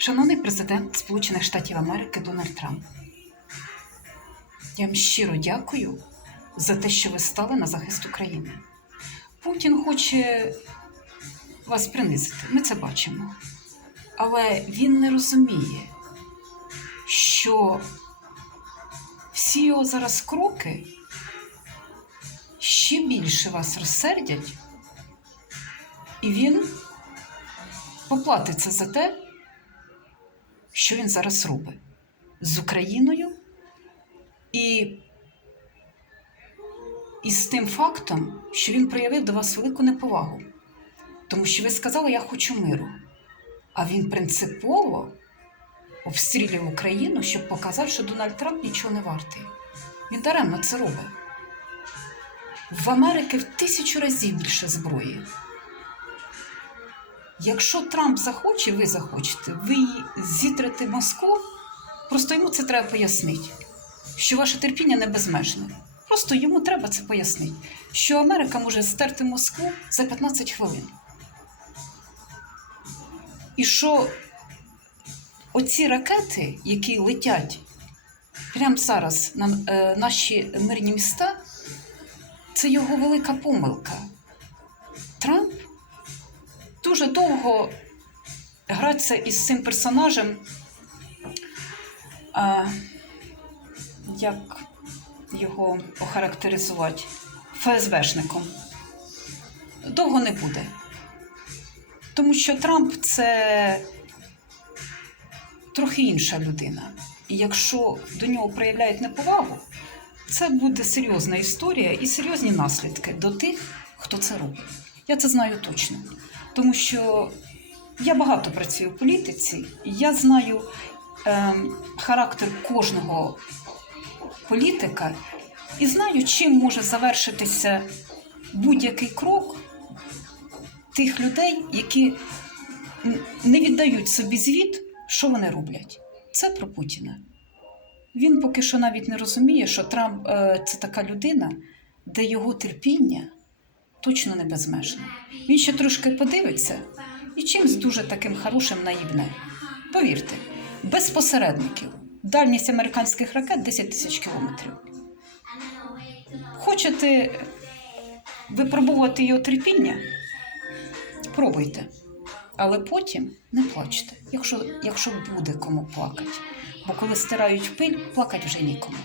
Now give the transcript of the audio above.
Шановний президент Сполучених Штатів Америки Дональд Трамп, я вам щиро дякую за те, що ви стали на захист України. Путін хоче вас принизити, ми це бачимо. Але він не розуміє, що всі його зараз кроки ще більше вас розсердять, і він поплатиться за те, що він зараз робить з Україною і, і з тим фактом, що він проявив до вас велику неповагу. Тому що ви сказали, я хочу миру. А він принципово обстрілює Україну, щоб показати, що Дональд Трамп нічого не вартий. Він даремно це робить. В Америки в тисячу разів більше зброї. Якщо Трамп захоче, ви захочете, ви зітрете Москву, просто йому це треба пояснити, що ваше терпіння не безмежне. Просто йому треба це пояснити, що Америка може стерти Москву за 15 хвилин. І що оці ракети, які летять прямо зараз на е, наші мирні міста, це його велика помилка. Дуже довго гратися із цим персонажем, а, як його охарактеризувати, ФСБшником. Довго не буде. Тому що Трамп це трохи інша людина. І якщо до нього проявляють неповагу, це буде серйозна історія і серйозні наслідки до тих, хто це робить. Я це знаю точно. Тому що я багато працюю в політиці, і я знаю ем, характер кожного політика і знаю, чим може завершитися будь-який крок тих людей, які не віддають собі звіт, що вони роблять. Це про Путіна. Він поки що навіть не розуміє, що Трамп е, це така людина, де його терпіння точно не безмежне. Він ще трошки подивиться і чимсь дуже таким хорошим наївне. Повірте, без посередників. Дальність американських ракет 10 тисяч кілометрів. Хочете випробувати його терпіння? Пробуйте. Але потім не плачте, якщо, якщо буде кому плакати. Бо коли стирають пиль, плакати вже нікому.